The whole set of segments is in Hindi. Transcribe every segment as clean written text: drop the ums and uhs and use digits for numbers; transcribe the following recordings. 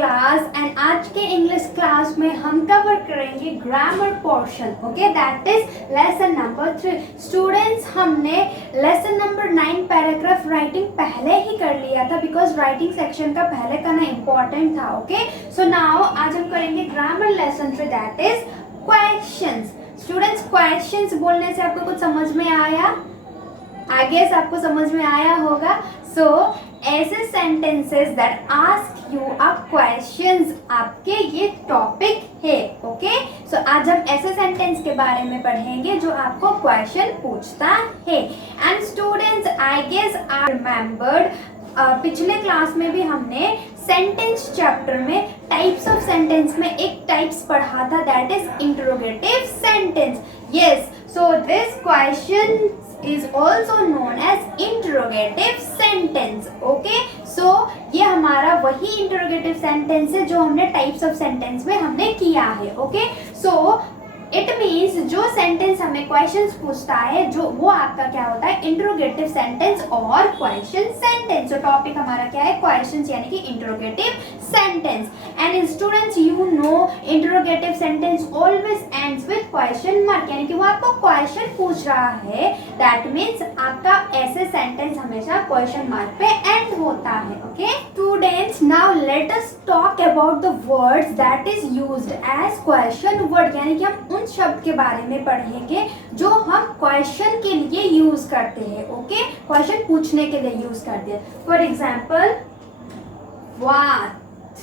क्लास एंड आज के इंग्लिश क्लास में हम कवर करेंगे grammar portion. Okay, that is lesson number 3. Students, हमने लेसन नंबर 9 पैराग्राफ राइटिंग पहले ही कर लिया था बिकॉज राइटिंग सेक्शन का पहले करना इम्पोर्टेंट था. ओके, सो नाउ आज हम करेंगे grammar lesson 3, that is questions. Students, questions बोलने से आपको कुछ समझ में आया? आई गेस आपको समझ में आया होगा. सो ऐसे sentences that ask you a questions, आपके ये टॉपिक है. ओके, सो आज हम ऐसे सेंटेंस के बारे में पढ़ेंगे जो आपको क्वेश्चन पूछता है. And students, I guess I remembered पिछले क्लास में भी हमने सेंटेंस चैप्टर में टाइप्स ऑफ सेंटेंस में एक टाइप्स पढ़ा था, that is interrogative sentence. Yes, so this question is also known as interrogative sentence. Okay, so ये हमारा वही interrogative sentence है जो हमने types of sentence में हमने किया है. Okay, so इट मीन्स जो सेंटेंस हमें क्वेश्चंस पूछता है जो वो आपका क्या होता है, इंट्रोगेटिव सेंटेंस और क्वेश्चन सेंटेंस. तो टॉपिक हमारा क्या है, क्वेश्चंस यानी कि interrogative sentence. And students, you know interrogative sentence always ends with question mark, यानी कि वो आपको क्वेश्चन पूछ रहा है. दैट मीन्स आपका ऐसे सेंटेंस हमेशा क्वेश्चन मार्क पे एंड होता है. Okay students, now let us talk about the words that is used as question word, यानी कि हम शब्द के बारे में पढ़ेंगे जो हम क्वेश्चन के लिए यूज करते हैं. ओके, क्वेश्चन पूछने के लिए यूज करते हैं. For example, what,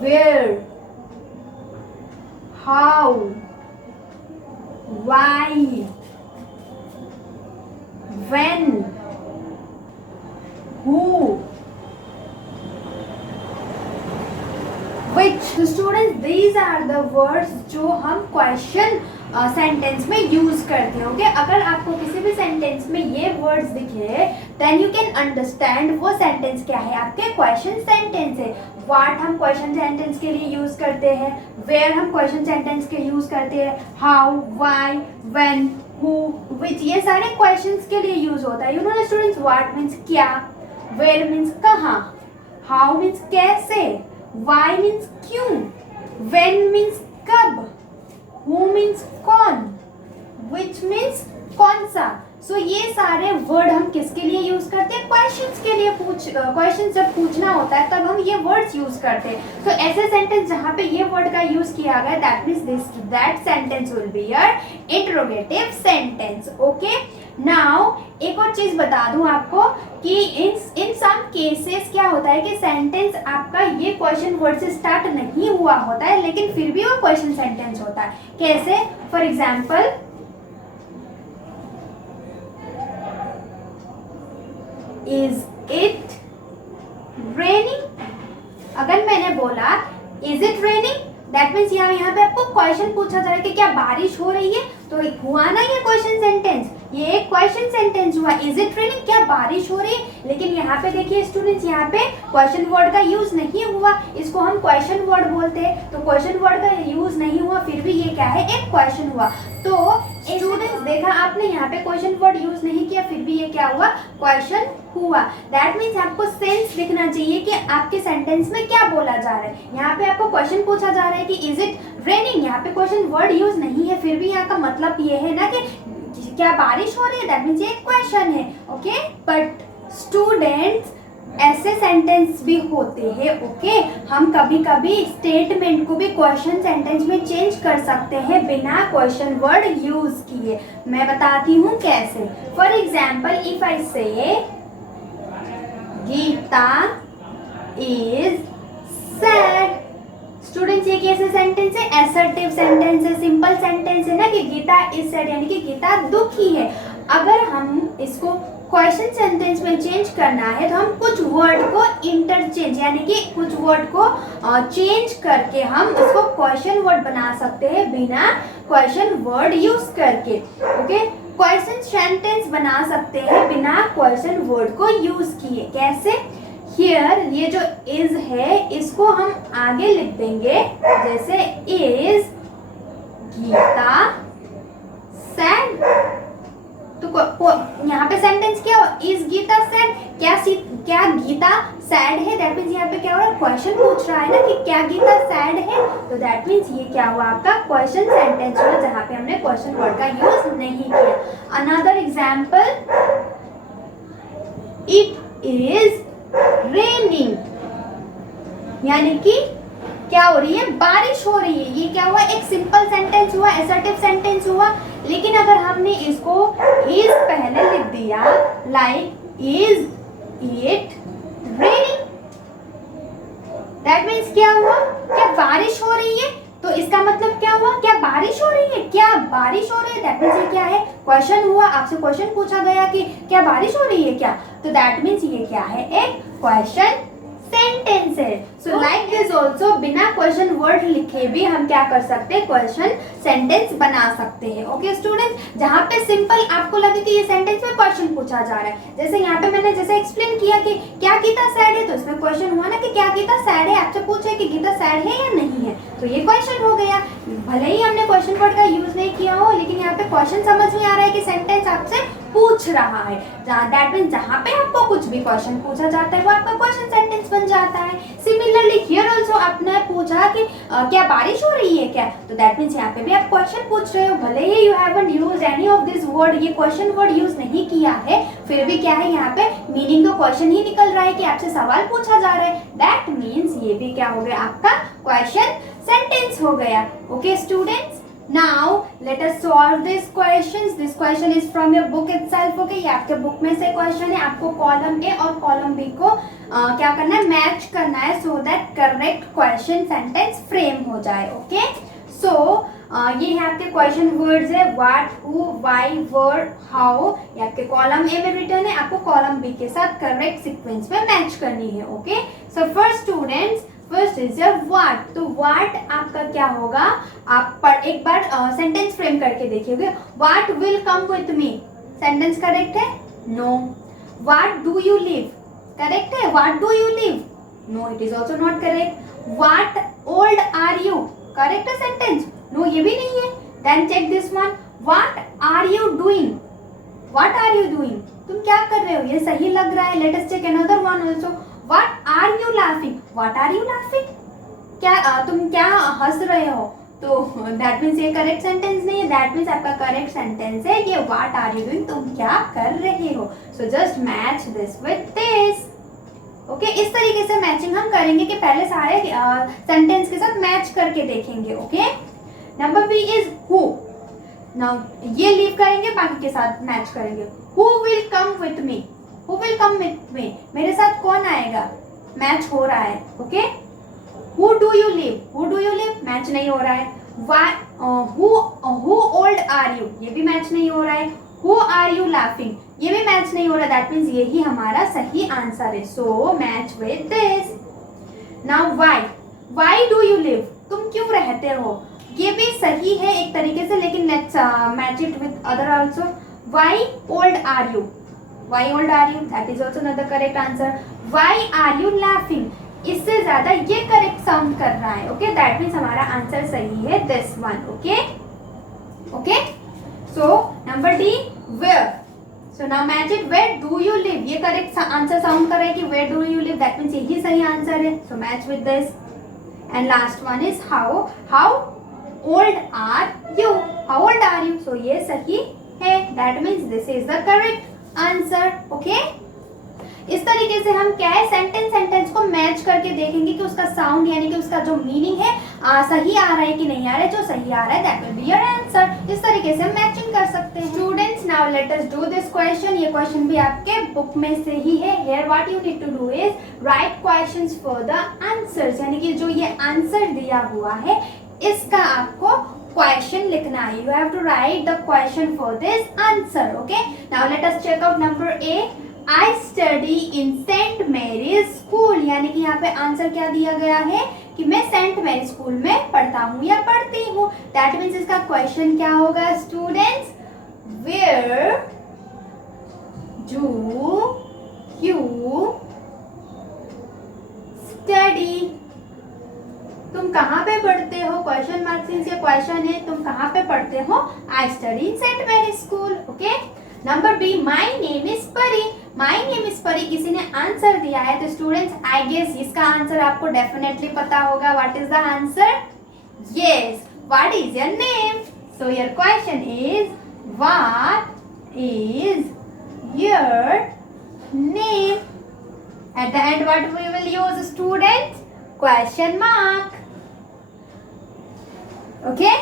where, how, why, when, who, which. So students, these are the words जो हम क्वेश्चन सेंटेंस में यूज करते हैं. ओके, अगर आपको किसी भी सेंटेंस में ये वर्ड्स दिखे देन यू कैन अंडरस्टैंड वो सेंटेंस क्या है, आपके क्वेश्चन सेंटेंस है. व्हाट हम क्वेश्चन सेंटेंस के लिए यूज करते हैं, वेयर हम क्वेश्चन सेंटेंस के यूज करते हैं, how, why, when, who, which, ये सारे क्वेश्चंस के लिए यूज होता है. You know students, what means क्या, वेयर मीन्स कहाँ, हाउ मीन्स कैसे, why means क्यों, when means कब, who means कौन, which means कौन सा. सो ये सारे वर्ड हम किसके लिए यूज करते हैं, क्वेश्चंस के लिए. क्वेश्चन जब पूछना होता है तब हम ये वर्ड्स यूज करते हैं. तो ऐसे सेंटेंस जहाँ पे ये वर्ड का यूज किया गया, that means that sentence will be your interrogative sentence. Okay, now एक और चीज बता दूं आपको कि इन सम केसेस क्या होता है कि सेंटेंस आपका ये क्वेश्चन वर्ड से स्टार्ट नहीं हुआ होता है लेकिन फिर भी वो क्वेश्चन सेंटेंस होता है. कैसे? For example, is it raining. अगर मैंने बोला is it raining, that means यहाँ पे आपको क्वेश्चन पूछा जा रहा है कि क्या बारिश हो रही है. तो हुआ ना ये क्वेश्चन सेंटेंस, ये एक क्वेश्चन सेंटेंस हुआ. इज इट रेनिंग, क्या बारिश हो रही है. लेकिन यहाँ पे देखिए स्टूडेंट्स, यहाँ पे क्वेश्चन वर्ड का यूज नहीं हुआ, इसको हम क्वेश्चन वर्ड बोलते हैं. तो क्वेश्चन वर्ड का यूज नहीं हुआ फिर भी ये क्या है, एक क्वेश्चन हुआ. तो स्टूडेंट्स, देखा आपने यहाँ पे क्वेश्चन वर्ड यूज नहीं किया फिर भी ये क्या हुआ, क्वेश्चन हुआ. दैट मीन्स आपको सेंस दिखना चाहिए कि आपके सेंटेंस में क्या बोला जा रहा है. यहाँ पे आपको क्वेश्चन पूछा जा रहा है कि इज इट रेनिंग, यहाँ पे क्वेश्चन वर्ड यूज नहीं है फिर भी यहाँ का मतलब ये है ना कि क्या बारिश हो रही है, दैट मीन्स ये एक क्वेश्चन है. ओके, बट स्टूडेंट्स, ऐसे सेंटेंस भी होते हैं. ओके, हम कभी कभी स्टेटमेंट को भी क्वेश्चन सेंटेंस में चेंज कर सकते हैं बिना क्वेश्चन वर्ड यूज किए. मैं बताती हूँ कैसे. फॉर एग्जाम्पल, इफ आई से गीता इज सैड. स्टूडेंट्स, ये कैसे सेंटेंस है, असर्टिव सेंटेंस है, सिंपल सेंटेंस है ना कि गीता इज सैड यानी कि गीता दुखी है. अगर हम इसको क्वेश्चन सेंटेंस में चेंज करना है तो हम कुछ वर्ड को इंटरचेंज यानी कि कुछ वर्ड को चेंज करके हम इसको क्वेश्चन वर्ड बना सकते हैं बिना क्वेश्चन वर्ड यूज करके. ओके, क्वेश्चन सेंटेंस बना सकते हैं बिना क्वेश्चन वर्ड को यूज किए. कैसे? हियर ये जो इज है इसको हम आगे लिख देंगे, जैसे इज गीता सैड. तो यहाँ पे सेंटेंस क्या हो, इज गीता सैड, क्या गीता सैड है, दैट मीन्स यहाँ पे क्या हो रहा है, क्वेश्चन पूछ रहा है ना कि क्या गीता सैड है, तो दैट मीन्स ये क्या हुआ आपका क्वेश्चन सेंटेंस हुआ, जहाँ पे हमने क्वेश्चन वर्ड का यूज नहीं किया। Another example, it is raining, यानी कि क्या हो रही है, बारिश हो रही है। ये क्या हुआ, एक सिंपल सेंटेंस हुआ, असर्टिव सेंटेंस हुआ। लेकिन अगर हमने इसको इज पहले लिख दिया, like is it raining, that means क्या हुआ, क्या बारिश हो रही है, तो इसका मतलब क्या हुआ, क्या बारिश हो रही है, क्या बारिश हो रही है, दैट मीन्स ये क्या है, क्वेश्चन हुआ, आपसे क्वेश्चन पूछा गया कि क्या बारिश हो रही है क्या, तो दैट मीन्स ये क्या है, एक क्वेश्चन सेंटेंस है। सो लाइक दिस ऑल्सो, बिना क्वेश्चन वर्ड लिखे भी हम क्या कर सकते हैं, क्वेश्चन सेंटेंस बना सकते हैं। ओके स्टूडेंट्स, जहाँ पे सिंपल आपको लगे कि ये सेंटेंस में क्वेश्चन पूछा जा रहा है, जैसे यहाँ पे मैंने जैसे एक्सप्लेन किया कि क्या गीता सैड है, तो इसमें क्वेश्चन हुआ ना कि क्या गीता सैड है, आपसे पूछे कि गीता सैड है या नहीं है, तो ये क्वेश्चन हो गया। भले ही हमने क्वेश्चन वर्ड का यूज नहीं किया हो, लेकिन यहाँ पे क्वेश्चन समझ में आ रहा है कि सेंटेंस आपसे पूछ रहा है। दैट मीन्स जहाँ पे आपको कुछ भी क्वेश्चन पूछा जाता है वो आपका क्वेश्चन सेंटेंस बन जाता है। सिमिलरली हियर आल्सो आपने पूछा कि क्या बारिश हो रही है क्या, तो दैट मीन्स यहाँ पे भी आप क्वेश्चन पूछ रहे हो, भले ही you haven't used any of this word, ये क्वेश्चन वर्ड यूज नहीं किया है, फिर भी क्या है यहाँ पे मीनिंग तो क्वेश्चन ही निकल रहा है कि आपसे सवाल पूछा जा रहा है, दैट मीन्स ये भी क्या हो गया, आपका क्वेश्चन सेंटेंस हो गया। Okay students, now let us solve these questions. This question is from your book itself. Okay, ये आपके बुक में से क्वेश्चन है, आपको कॉलम ए और कॉलम बी को क्या करना है, मैच करना है, so that correct question sentence frame हो जाए। ओके, सो ये है आपके क्वेश्चन वर्ड्स है, what, who, why, where, how, ये आपके कॉलम ए में रिटर्न है, आपको कॉलम बी के साथ करेक्ट सीक्वेंस में मैच करनी है। Okay, so first students, first is your what, तो व्हाट आपका क्या होगा, आप पर एक बार सेंटेंस फ्रेम करके देखिएगा, what will come with me, sentence correct है, no. What do you live, correct है, what do you live, no, it is also not correct. What old are you, correct है सेंटेंस, नो, ये भी नहीं है। Then check this one, what are you doing, what are you doing, तुम क्या कर रहे हो, ये सही लग रहा है। Let us check another one also, What are you laughing? What are you laughing? क्या तुम क्या हंस रहे हो, तो दैट मीन्स ये करेक्ट सेंटेंस नहीं है, दैट मीन्स आपका करेक्ट सेंटेंस है ये व्हाट आर यू डूइंग, तुम क्या कर रहे हो। So just match this with this. Okay, इस तरीके से मैचिंग हम करेंगे कि पहले सारे सेंटेंस के साथ मैच करके देखेंगे। Okay, number b is who, now ये लीव करेंगे, बाकी के साथ मैच करेंगे। Who will come with me, who will come with me, मेरे साथ कौन आएगा, मैच हो रहा है। Okay, who do you live, who do you live, match नहीं हो रहा है। Why, who old are you, ये भी मैच नहीं हो रहा है। हु आर यू लाफिंग, ये भी मैच नहीं हो रहा, दैट मीन्स यही हमारा सही आंसर है, so match with this. Now why, why do you live, तुम क्यों रहते हो, ये भी सही है एक तरीके से, लेकिन let's match it with other also. Why old are you, why old are you, that is also another correct answer. Why are you laughing, इससे ज्यादा ये करेक्ट साउंड कर रहा है। ओके, दैट मीन्स हमारा आंसर सही है this one. Okay, okay, so number D where, so now match it, where do you live, ये करेक्ट आंसर साउंड कर रहा है कि where do you live, that means यही सही आंसर है, so match with this. And last one is how, how old are you, how old are you, so ये सही है, that means this is the correct answer. Okay, इस तरीके से हम क्या है, सेंटेंस को मैच करके देखेंगे कि उसका साउंड यानी कि उसका जो मीनिंग है सही आ रहा है कि नहीं आ रहा है, जो सही आ रहा है that will be your answer. इस तरीके से हम मैचिंग कर सकते हैं। Students, now let us do this question, ये क्वेश्चन भी आपके बुक में से ही है। Here what you need to do is write questions for the answers, यानी कि जो ये आंसर दिया हुआ है इसका आपको question लिखना है, you have to write the question for this answer. Okay, now let us check out number A, I study in St. Mary's School, यानी कि यहाँ पे आंसर क्या दिया गया है कि मैं सेंट मैरी स्कूल में पढ़ता हूँ या पढ़ती हूँ, दैट मीन्स इसका क्वेश्चन क्या होगा students, where do you study, तुम कहाँ पे पढ़ते हो, क्वेश्चन मार्क से क्वेश्चन है, तुम कहाँ पे पढ़ते हो, I study in Saint Mary school. Okay, number b, my name is Pari, my name is Pari किसी ने आंसर दिया है, तो स्टूडेंट्स आई गेस इसका आंसर आपको डेफिनेटली पता होगा. What is the answer? Yes, what is your name? So your question is what is your name? At the end, what we will use, students? Question mark. Okay?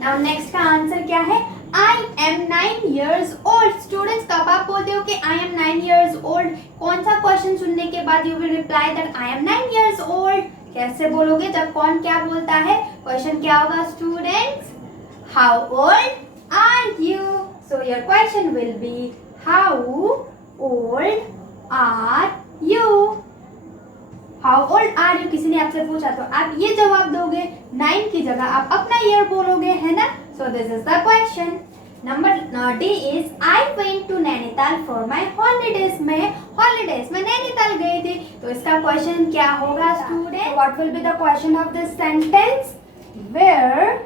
Now next का आंसर क्या है? I am 9 years old. Students, कब आप बोलते हो कि I am 9 years old, कौन सा क्वेश्चन सुनने के बाद you will reply that I am 9 years old? कैसे बोलोगे जब कौन क्या बोलता है? क्वेश्चन क्या होगा students? How old are you? So your question will be how old are you? How old are you? किसी ने आपसे पूछा तो आप ये जवाब दोगे, 9 की जगह आप अपना ईयर बोलोगे, है ना? So this is the question. Number D is I went to Nainital for my holidays. मैं holidays में नैनीताल गई थी, तो इसका क्वेश्चन क्या होगा student? What will be the question of this sentence? Where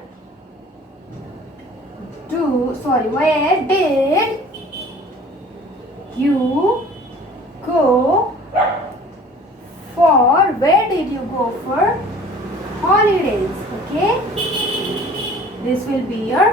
did you go for? Where did you go for holidays? Okay, this will be your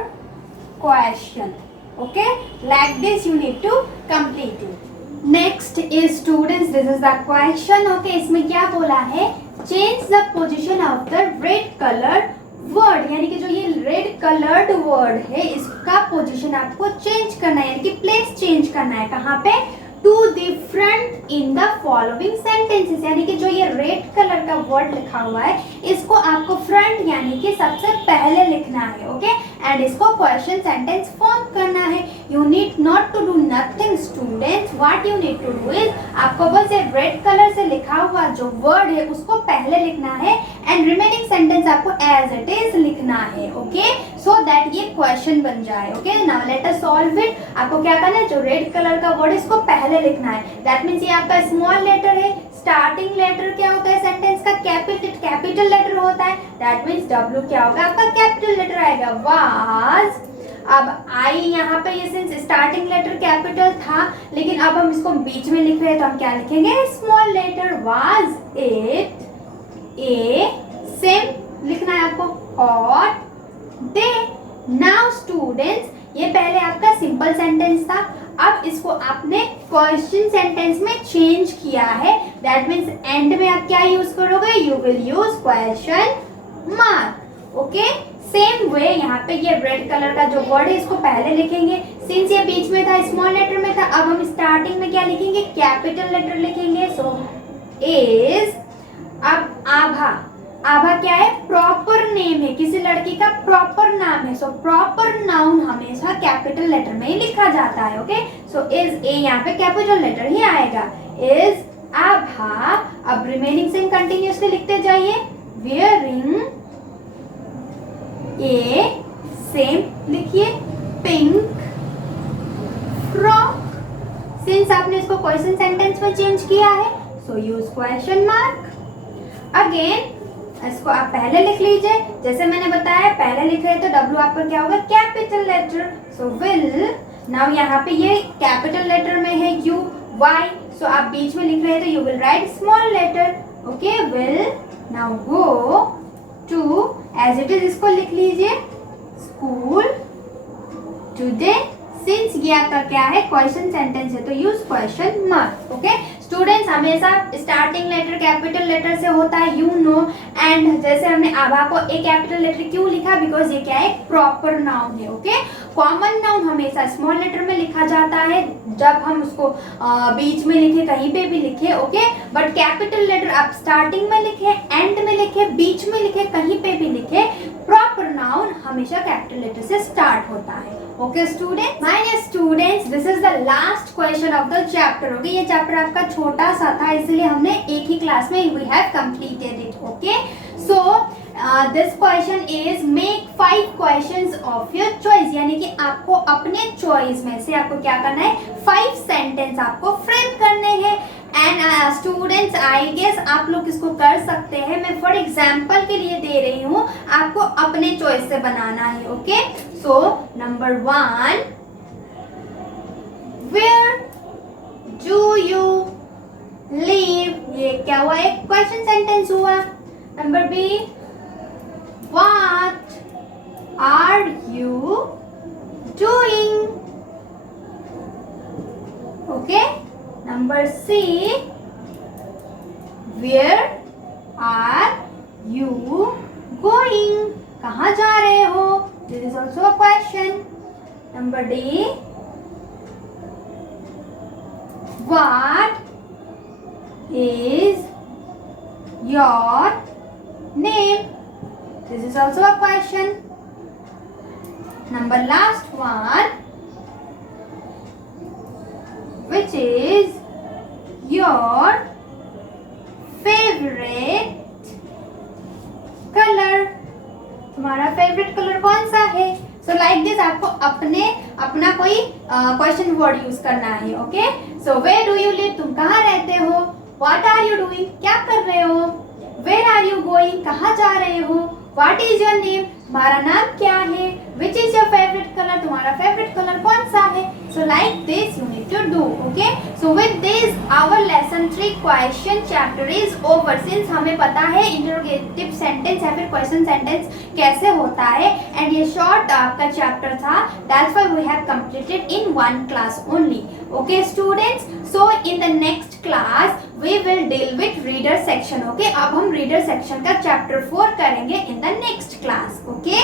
question. Okay, like this you need to complete it. Next is students, this is the question. Okay, इसमें क्या बोला है? Change the position of the red colored word, यानी कि जो ये रेड कलर्ड वर्ड है इसका पोजीशन आपको चेंज करना है, यानी कि प्लेस चेंज करना है. कहाँ पे? To the front in the following sentences, यानी कि जो ये रेड कलर का वर्ड लिखा हुआ है इसको आपको फ्रंट यानी कि सबसे पहले लिखना है. ओके, एंड इसको क्वेश्चन सेंटेंस फॉर्म करना है. You need not to do nothing students. What you need to do is आपको बस ये रेड कलर से लिखा हुआ जो वर्ड है उसको पहले लिखना है एंड रिमेनिंग सेंटेंस आपको एज इट इज लिखना है. ओके, सो दैट ये क्वेश्चन बन जाए. Okay, now let us solve it. आपको क्या करना है? जो रेड कलर का वर्ड इसको पहले लिखना है. दैट मीन्स ये आपका स्मॉल लेटर है. स्टार्टिंग लेटर क्या होता है सेंटेंस का? कैपिटल लेटर होता है. दैट मीन्स डब्ल्यू क्या होगा? आपका कैपिटल लेटर आएगा. वाज. अब आई यहाँ पे ये सिंस स्टार्टिंग लेटर कैपिटल था, लेकिन अब हम इसको बीच में लिख रहे हैं तो हम क्या लिखेंगे? Small letter. Was it a, same लिखना है आपको, हॉट डे. नाउ स्टूडेंट्स, ये पहले आपका सिंपल सेंटेंस था, अब इसको आपने क्वेश्चन सेंटेंस में चेंज किया है. दैट मीन्स एंड में आप क्या यूज करोगे? You will use question mark. Okay, same way यहाँ पे ये रेड कलर का जो वर्ड है इसको पहले लिखेंगे. सिंस ये बीच में था, स्मॉल लेटर में था, अब हम स्टार्टिंग में क्या लिखेंगे? कैपिटल लेटर लिखेंगे. So is. अब आभा. आभा क्या है? प्रॉपर नेम है, किसी लड़की का प्रॉपर नाम है. सो प्रॉपर नाउन हमेशा कैपिटल लेटर में ही लिखा जाता है. ओके, सो इज ए यहाँ पे कैपिटल लेटर ही आएगा. इज आभा. अब रिमेनिंग से कंटिन्यूअसली लिखते जाइए. वेयरिंग ए, सेम लिखिए, पिंक फ्रॉक. सिंस आपने इसको क्वेश्चन सेंटेंस में चेंज किया है, सो यूज क्वेश्चन मार्क. अगेन इसको आप पहले लिख लीजिए. जैसे मैंने बताया पहले लिख रहे तो डब्ल्यू आपका क्या होगा? Capital letter. So will. Now यहाँ पे ये कैपिटल लेटर में है यू वाई, सो आप बीच में लिख रहे तो you will write small letter. Okay, will. Now go to, as it is इसको लिख लीजिए, स्कूल टुडे. सिंस ये आपका क्या है? क्वेश्चन सेंटेंस है तो use question mark. Okay students, हमेशा स्टार्टिंग लेटर कैपिटल लेटर से होता है, यू नो. एंड जैसे हमने आभा को ए कैपिटल लेटर क्यों लिखा? बिकॉज ये क्या है? प्रॉपर नाउन है. ओके, कॉमन नाउन हमेशा स्मॉल लेटर में लिखा जाता है जब हम उसको बीच में लिखे, कहीं पे भी लिखे. ओके, बट कैपिटल लेटर आप स्टार्टिंग में लिखे, एंड में लिखे, बीच में लिखे, कहीं पे भी लिखे, प्रॉपर नाउन हमेशा कैपिटल लेटर से स्टार्ट होता है. Okay student, my dear students, this is the last question of the chapter. Okay, ये चैप्टर आपका छोटा सा था इसलिए हमने एक ही क्लास में we have completed it. Okay, so this question is make 5 questions of your choice, यानी कि आपको अपने चॉइस में से आपको क्या करना है? 5 सेंटेंस आपको फ्रेम करने हैं. एंड स्टूडेंट्स, आई गेस आप लोग इसको कर सकते हैं. मैं फॉर एग्जाम्पल के लिए दे रही हूँ, आपको अपने चॉइस से बनाना है. Okay, so number 1, where do you leave, ये क्या हुआ, एक क्वेश्चन सेंटेंस हुआ. Number b, what are you doing. Okay. Number c, where are you going, कहाँ जा रहे हो. This is also a question. Number d, what is your name. This is also a question. Number last one, which is your favorite color. तुम्हारा फेवरेट कलर कौन सा है. सो लाइक दिस आपको अपना कोई क्वेश्चन वर्ड यूज करना है. Okay. So where do you live, तुम कहाँ रहते हो. What are you doing, क्या कर रहे हो. Where are you going, कहाँ जा रहे हो. What is your name, तुम्हारा नाम क्या है. Which is your favorite color, तुम्हारा फेवरेट कलर कौन सा है. So like this you need to do. Okay. So with this our lesson 3 question chapter is over. Since हमें पता है interrogative sentence या फिर question sentence कैसे होता है and ये short आपका chapter था, that's why we have completed in one class only. Okay students. So in the next class we will deal with reader section. Okay. अब हम reader section का chapter 4 करेंगे in the next class. Okay.